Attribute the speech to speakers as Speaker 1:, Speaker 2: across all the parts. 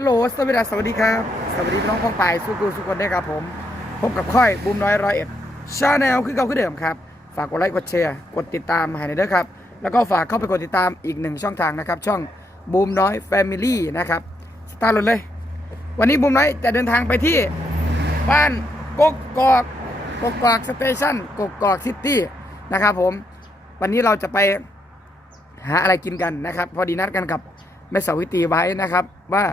Speaker 1: ฮัลโหลสวัสดีสวัสดีครับ สวัสดีน้องพ้องไปายสุกูสุกคนได้ครับผมพบกับค่อยบูมน้อยร้อยเอ็ดชาแนลคือเก่าคือเดิมครับ ฝากกดไลค์กดแชร์กดติดตามให้หน่อยด้อครับ แล้วก็ฝากเข้าไปกดติดตามอีกหนึ่งช่องทางนะครับ ช่องบูมน้อยแฟมิลี่นะครับสตาร์ทรถเลย วันนี้บูมน้อยจะเดินทางไปที่บ้านกกกอกกกกอกสเตชันกกกอกซิตี้นะครับผม วันนี้เราจะไปหาอะไรกินกันนะครับ พอดีนัดกันกับแม่สาวิตรีไว้นะครับว่า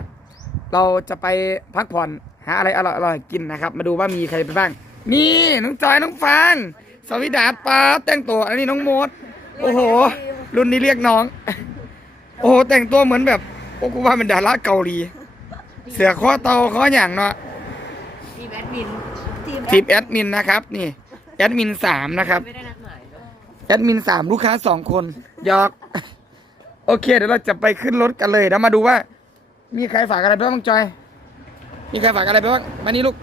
Speaker 1: เราจะไปพักผ่อนหาอะไรอร่อยๆกินนะครับ มาดูว่ามีใครไปบ้าง นี่น้องจอยน้องฟางสวิดาป้าแต่งตัวอันนี้น้องโมดโอ้โห รุ่นนี้เรียกน้อง โอ้โหแต่งตัวเหมือนแบบโอ้กูว่าเป็นดาราเกาหลี เสือข้อเตาข้ออย่างเนาะ
Speaker 2: ทีมแอดมิน
Speaker 1: ทีมแอดมินนะครับ นี่แอดมินสามนะครับ
Speaker 2: ไม่ได้นัดหมายเนอะ
Speaker 1: แอดมินสามลูกค้าสองคนหยอก โอเค เดี๋ยวเราจะไปขึ้นรถกันเลยแล้วมาดูว่า มีใครฝากอะไรไปบ้างจอย มีใครฝากอะไรไปบ้างมานี่ลูก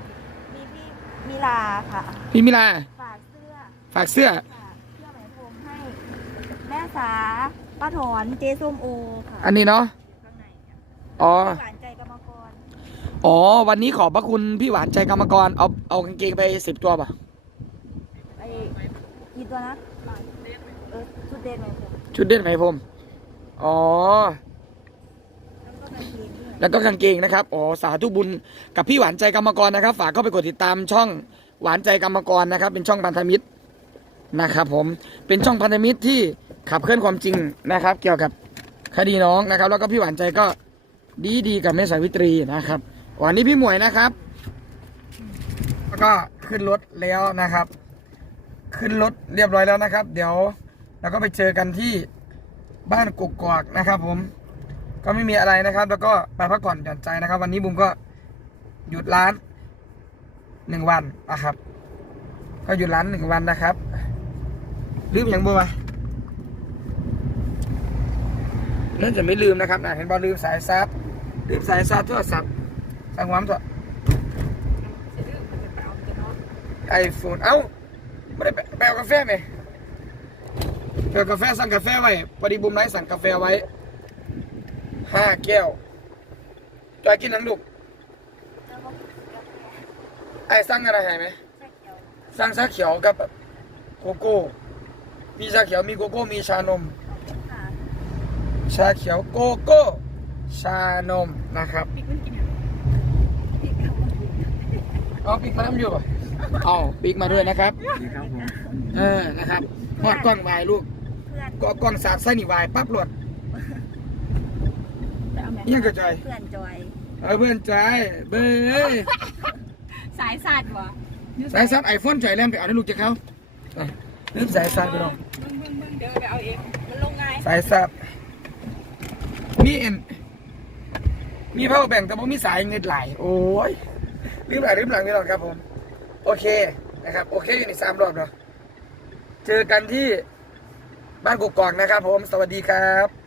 Speaker 3: มีพี่มิลาค่ะ
Speaker 1: พี่มิลา
Speaker 3: ฝากเสื้อ
Speaker 1: ฝากเสื้อ
Speaker 3: ค่ะเสื้อไหมพรมให้ แม่สาป้าถอนเจส้มโอค่ะ
Speaker 1: อันนี้เนาะ
Speaker 3: ข้างในเนี่ย
Speaker 1: อ๋อ
Speaker 3: หวานใจกรรมกร
Speaker 1: อ๋อ วันนี้ขอบพระคุณพี่หวานใจกรรมกร เอา เอากางเกงไปสิบตัวป่ะ
Speaker 3: ไอ้กี่ตัวนะเออชุดเดนไหมผม
Speaker 1: ชุดเด่นไหมผม อ๋อ
Speaker 3: แล้วก็กางเกงด้วย
Speaker 1: แล้วก็กางนะครับอ๋อสาธุบุญกับพี่หวานใจกรรมกรนะครับ ฝากเข้าไปกดติดตามช่องหวานใจกรรมกรนะครับ เป็นช่องพันธมิตรนะครับผมเป็นช่องพันธมิตรที่ขับเคลื่อนความจริงนะครับ เกี่ยวกับคดีน้องนะครับ แล้วก็พี่หวานใจก็ดีดีกับแม่สาวิตรีนะครับวันนี้พี่หมวยนะครับ แล้วก็ขึ้นรถแล้วนะครับ ขึ้นรถเรียบร้อยแล้วนะครับ เดี๋ยวเราก็ไปเจอกันที่บ้านกกอกนะครับผม ก็ไม่มีอะไรนะครับ แล้วก็ไปพักผ่อนหย่อนใจนะครับ วันนี้บุมก็หยุดร้านหนึ่งวันนะครับ ก็หยุดร้านหนึ่งวันนะครับลืมอย่างบัวะนั่นจะไม่ลืมนะครับนะเห็นบอลลืมสายซับลืมสายซับโทรศัพท์สังหวามเถอะไอโฟนเอ้าไม่ได้ไปไปเอากาแฟไหมไปเอากาแฟสั่งกาแฟไว้พอดีบุมไลฟ์สั่งกาแฟไว้ ห้าแก้วจอยกินนังดุก
Speaker 3: แล้วก็กาแฟ
Speaker 1: ไอ้สั่งอะไรให้ไหม
Speaker 3: แซ่เขียว
Speaker 1: สั่งชาเขียวกับโกโก้ มีชาเขียวมีโกโก้มีชานม
Speaker 3: ค่ะ
Speaker 1: ชาเขียวโกโก้ ชานมนะครับเอาปิกมาน้ำอยู่ป่ะเอาปิกมาด้วยนะครับ เออนะครับพอดกล้องวายลูก
Speaker 3: เพื่อน
Speaker 1: ก็กล้องสาดไส้นี่วายปั๊บหลด ยังกระจาย
Speaker 3: เพื่อนจอย
Speaker 1: เออเพื่อนใจายเบ้ย
Speaker 2: สายสัตว์วะ
Speaker 1: สายซัดไอโฟนจ่อยแลมไปเอาให้ลูกจะเขาอะลืมสายซัดไปน้อง
Speaker 2: เบิ้งเบิ้งเบิ้งเดี๋ยวไปเอาเอง มันลงไง
Speaker 1: สายซัดมีเอ็นมีเผาแบ่งแต่ว่ามีสายเงินไหลโอ้ยลืมหลังลืมหลังนี่หรอกครับผม โอเคนะครับ โอเคอยู่ในสามรอบเนาะเจอกันที่บ้านกกอกนะครับผมสวัสดีครับ